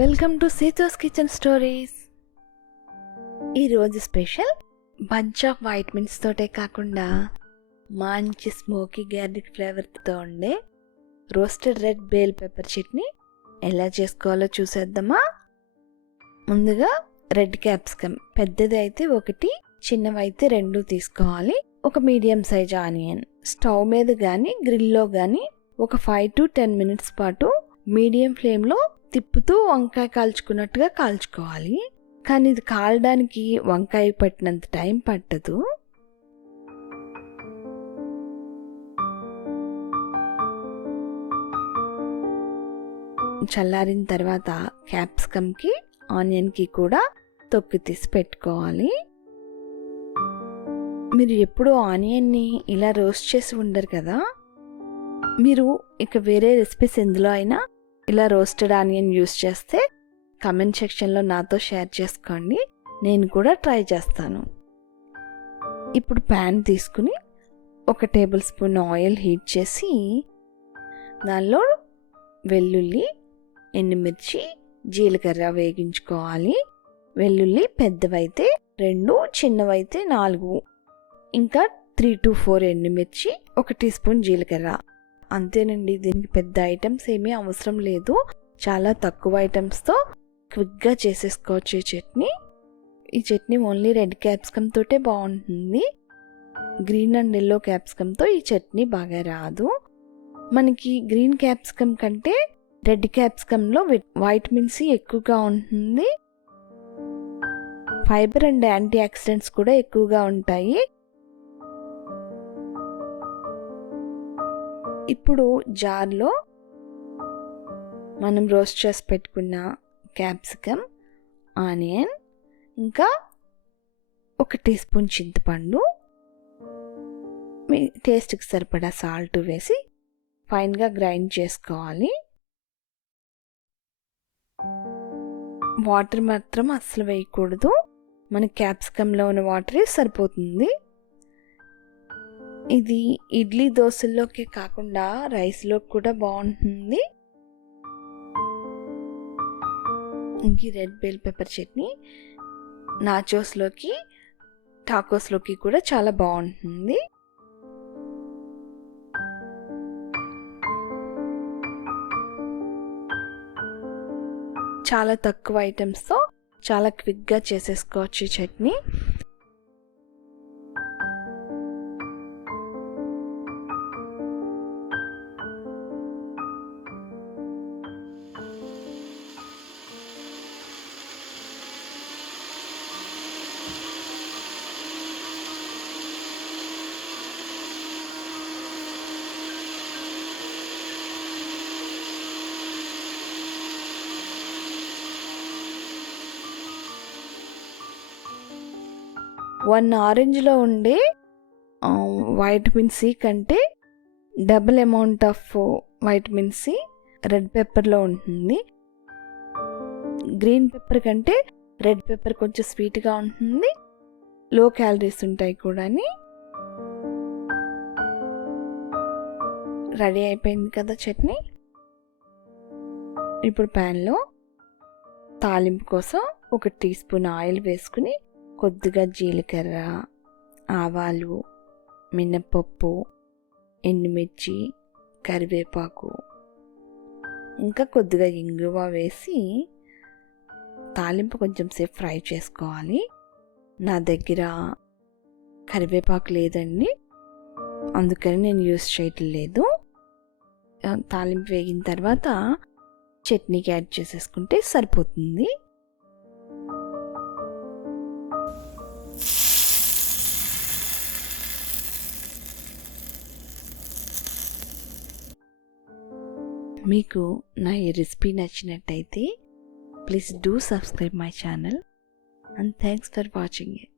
Welcome to సీతోస్ kitchen stories. ఈరోజు special bunch of vitamins తోటే కాకుండా మంచి స్మోకీ గార్లిక్ ఫ్లేవర్తో ఉండే roasted red bell pepper chutney ఎలా చేసుకోవాలో చూసేద్దామా. ముందుగా రెడ్ క్యాప్సికమ్, పెద్దది అయితే ఒకటి, చిన్నవైతే 2 తీసుకోవాలి. ఒక మీడియం సైజ్ ఆనియన్ స్టవ్ మీద కానీ గ్రిల్లో కానీ ఒక 5 to 10 minutes పాటు మీడియం ఫ్లేమ్లో తిప్పుతూ వంకాయ కాల్చుకున్నట్టుగా కాల్చుకోవాలి. కానీ ఇది కాలడానికి వంకాయ పట్టినంత టైం పట్టదు. చల్లారిన తర్వాత క్యాప్సికమ్కి ఆనియన్కి కూడా తొక్కు తీసి పెట్టుకోవాలి. మీరు ఎప్పుడు ఆనియన్ని ఇలా రోస్ట్ చేసి ఉండరు కదా, మీరు ఇక వేరే రెసిపీస్ ఎందులో అయినా ఇలా రోస్టెడ్ ఆనియన్ యూస్ చేస్తే కమెంట్ సెక్షన్లో నాతో షేర్ చేసుకోండి, నేను కూడా ట్రై చేస్తాను. ఇప్పుడు ప్యాన్ తీసుకుని 1 టేబుల్ స్పూన్ ఆయిల్ హీట్ చేసి దానిలో వెల్లుల్లి, ఎండుమిర్చి, జీలకర్ర వేగించుకోవాలి. వెల్లుల్లి పెద్దవైతే 2, చిన్నవైతే 4, ఇంకా 3 to 4 ఎండుమిర్చి, 1 టీ స్పూన్ జీలకర్ర. అంతేనండి, దీనికి పెద్ద ఐటమ్స్ ఏమీ అవసరం లేదు. చాలా తక్కువ ఐటమ్స్తో క్విక్గా చేసేసుకోవచ్చు ఈ చట్నీ. ఈ చట్నీ ఓన్లీ రెడ్ క్యాప్సికమ్ తోటే బాగుంటుంది. గ్రీన్ అండ్ ఎల్లో క్యాప్సికమ్తో ఈ చట్నీ బాగా రాదు. మనకి గ్రీన్ క్యాప్సికమ్ కంటే రెడ్ క్యాప్సికంలో వైటమిన్ సి ఎక్కువగా ఉంటుంది. ఫైబర్ అండ్ యాంటీ ఆక్సిడెంట్స్ కూడా ఎక్కువగా ఉంటాయి. ఇప్పుడు జార్లో మనం రోస్ట్ చేసి పెట్టుకున్న క్యాప్సికమ్, ఆనియన్, ఇంకా 1 టీ స్పూన్ చింతపండు, మీ టేస్ట్కి సరిపడా సాల్ట్ వేసి ఫైన్గా గ్రైండ్ చేసుకోవాలి. వాటర్ మాత్రం అస్సలు వేయకూడదు, మన క్యాప్సికంలో ఉన్న వాటరే సరిపోతుంది. ఇది ఇడ్లీ దోశల్లోకి కాకుండా రైస్లోకి కూడా బాగుంటుంది. ఇంక రెడ్ బెల్ పెప్పర్ చట్నీ నాచోస్లోకి, టాకోస్లోకి కూడా చాలా బాగుంటుంది. చాలా తక్కువ ఐటమ్స్తో చాలా క్విక్గా చేసేసుకోవచ్చు ఈ చట్నీ. వన్ ఆరెంజ్లో ఉండే వైటమిన్ సి కంటే double amount of vitamin C red పెప్పర్లో ఉంటుంది. గ్రీన్ పెప్పర్ కంటే రెడ్ పెప్పర్ కొంచెం స్వీట్గా ఉంటుంది, లో క్యాలరీస్ ఉంటాయి కూడా. రెడీ అయిపోయింది కదా చట్నీ. ఇప్పుడు ప్యాన్లో తాలింపు కోసం 1 టీ స్పూన్ ఆయిల్ వేసుకుని కొద్దిగా జీలకర్ర, ఆవాలు, మినపప్పు, ఎండుమిర్చి, కరివేపాకు, ఇంకా కొద్దిగా ఇంగువ వేసి తాలింపు కొంచెం సేపు ఫ్రై చేసుకోవాలి. నా దగ్గర కరివేపాకు లేదండి, అందుకని నేను యూస్ చేయటం లేదు. తాలింపు వేగిన తర్వాత చట్నీకి యాడ్ చేసేసుకుంటే సరిపోతుంది. మీకు నా ఈ రెసిపీ నచ్చినట్టయితే please do subscribe my channel, and thanks for watching it.